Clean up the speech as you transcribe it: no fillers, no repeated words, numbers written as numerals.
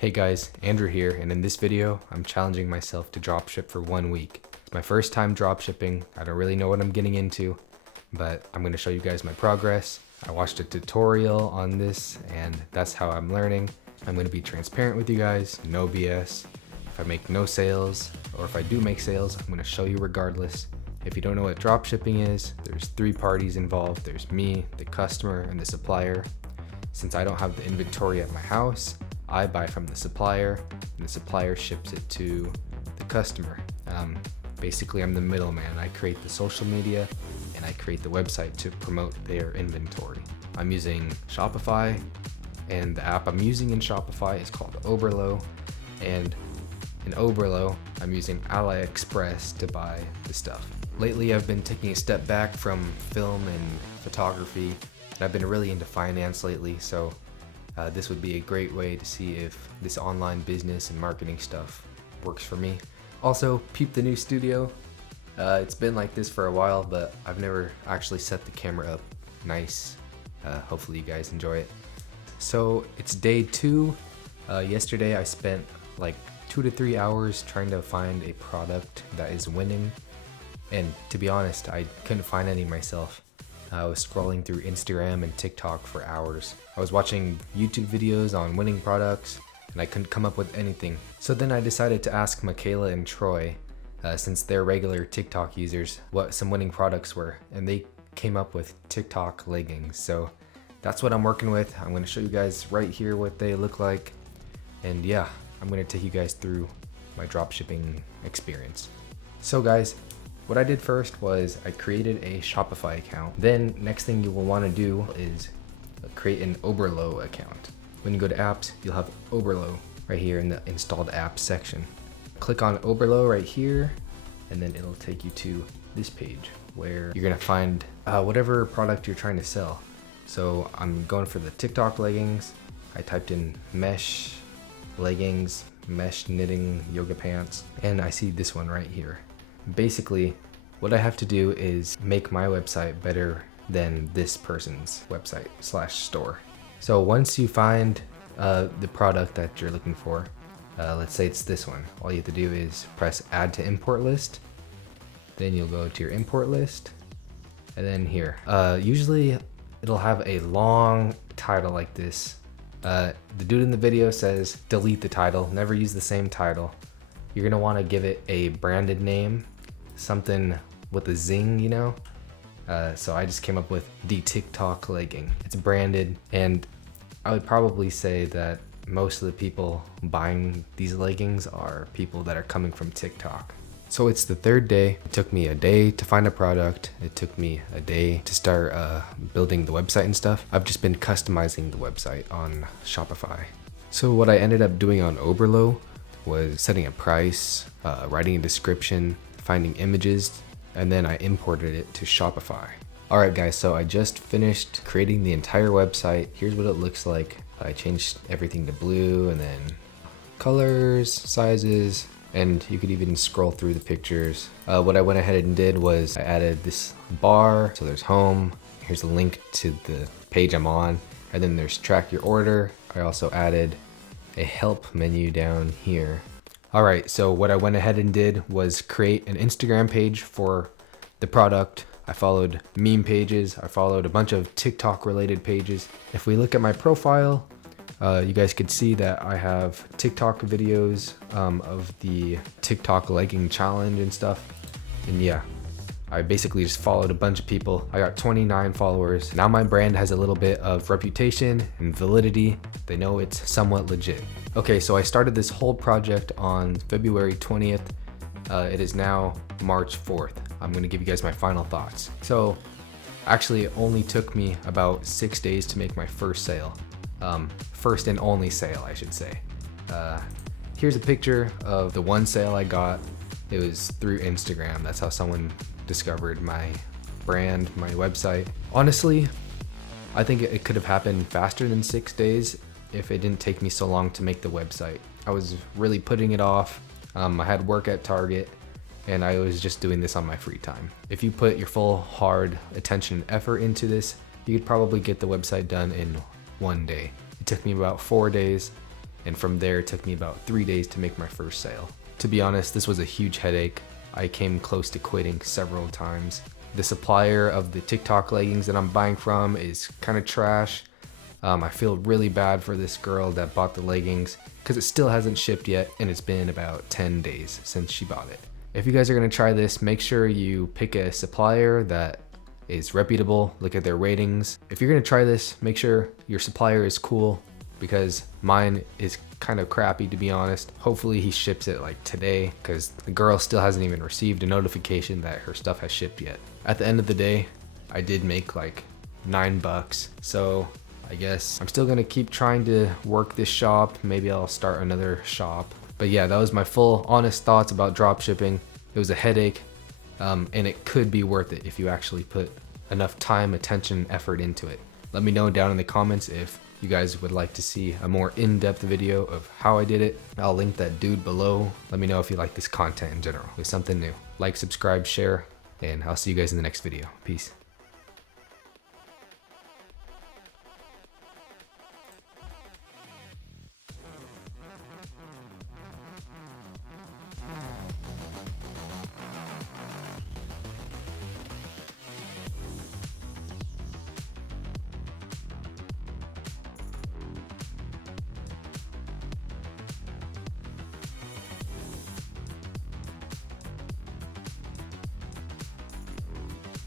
Hey guys, Andrew here, and in this video, I'm challenging myself to dropship for 1 week. It's my first time dropshipping. I don't really know what I'm getting into, but I'm going to show you guys my progress. I watched a tutorial on this, and that's how I'm learning. I'm going to be transparent with you guys, no BS. If I make no sales, or if I do make sales, I'm going to show you regardless. If you don't know what dropshipping is, there's 3 parties involved. There's me, the customer, and the supplier. Since I don't have the inventory at my house, I buy from the supplier, and the supplier ships it to the customer. Basically, I'm the middleman. I create the social media, and I create the website to promote their inventory. I'm using Shopify, and the app I'm using in Shopify is called Oberlo, and in Oberlo, I'm using AliExpress to buy the stuff. Lately, I've been taking a step back from film and photography, and I've been really into finance lately, so this would be a great way to see if this online business and marketing stuff works for me. Also, peep the new studio. It's been like this for a while, but I've never actually set the camera up nice. Hopefully you guys enjoy it. So it's day 2. Yesterday I spent like 2 to 3 hours trying to find a product that is winning. And to be honest, I couldn't find any myself. I was scrolling through Instagram and TikTok for hours. I was watching YouTube videos on winning products, and I couldn't come up with anything. So then I decided to ask Michaela and Troy, since they're regular TikTok users, what some winning products were, and they came up with TikTok leggings. So that's what I'm working with. I'm going to show you guys right here what they look like, and yeah, I'm going to take you guys through my dropshipping experience. So guys, what I did first was I created a Shopify account. Then next thing you will want to do is create an Oberlo account. When you go to apps, you'll have Oberlo right here in the installed apps section. Click on Oberlo right here, and then it'll take you to this page where you're gonna find whatever product you're trying to sell. So I'm going for the TikTok leggings. I typed in mesh leggings, mesh knitting yoga pants, and I see this one right here. Basically, what I have to do is make my website better than this person's website / store. So once you find the product that you're looking for, let's say it's this one, all you have to do is press add to import list. Then you'll go to your import list, and then here. Usually it'll have a long title like this. The dude in the video says delete the title, never use the same title. You're gonna wanna give it a branded name, something with a zing, you know? So I just came up with the TikTok legging. It's branded, and I would probably say that most of the people buying these leggings are people that are coming from TikTok. So it's the 3rd day. It took me a day to find a product. It took me a day to start building the website and stuff. I've just been customizing the website on Shopify. So what I ended up doing on Oberlo was setting a price, writing a description, finding images, and then I imported it to Shopify. Alright guys, so I just finished creating the entire website. Here's what it looks like. I changed everything to blue, and then colors, sizes, and you could even scroll through the pictures. What I went ahead and did was I added this bar. So there's home, here's a link to the page I'm on, and then there's track your order. I also added a help menu down here. Alright, so what I went ahead and did was create an Instagram page for the product. I followed meme pages. I followed a bunch of TikTok related pages. If we look at my profile, you guys could see that I have TikTok videos of the TikTok legging challenge and stuff. And yeah, I basically just followed a bunch of people. I got 29 followers. Now my brand has a little bit of reputation and validity. They know it's somewhat legit. Okay, so I started this whole project on February 20th. It is now March 4th. I'm gonna give you guys my final thoughts. So actually it only took me about 6 days to make my first sale. First and only sale, I should say. Here's a picture of the one sale I got. It was through Instagram. That's how someone discovered my brand, my website. Honestly, I think it could have happened faster than 6 days if it didn't take me so long to make the website. I was really putting it off. I had work at Target, and I was just doing this on my free time. If you put your full hard attention and effort into this, you could probably get the website done in 1 day. It took me about 4 days, And from there, it took me about 3 days to make my first sale. To be honest, this was a huge headache. I came close to quitting several times. The supplier of the TikTok leggings that I'm buying from is kind of trash. I feel really bad for this girl that bought the leggings because it still hasn't shipped yet, and it's been about 10 days since she bought it. If you guys are gonna try this, make sure you pick a supplier that is reputable, look at their ratings. If you're gonna try this, make sure your supplier is cool, because mine is kind of crappy, to be honest. Hopefully he ships it like today, because the girl still hasn't even received a notification that her stuff has shipped yet. At the end of the day, I did make like $9, so I guess I'm still gonna keep trying to work this shop. Maybe I'll start another shop. But yeah, that was my full honest thoughts about dropshipping. It was a headache, and it could be worth it if you actually put enough time, attention, effort into it. Let me know down in the comments if you guys would like to see a more in-depth video of how I did it. I'll link that dude below. Let me know if you like this content in general. It's something new. Like, subscribe, share, and I'll see you guys in the next video. Peace.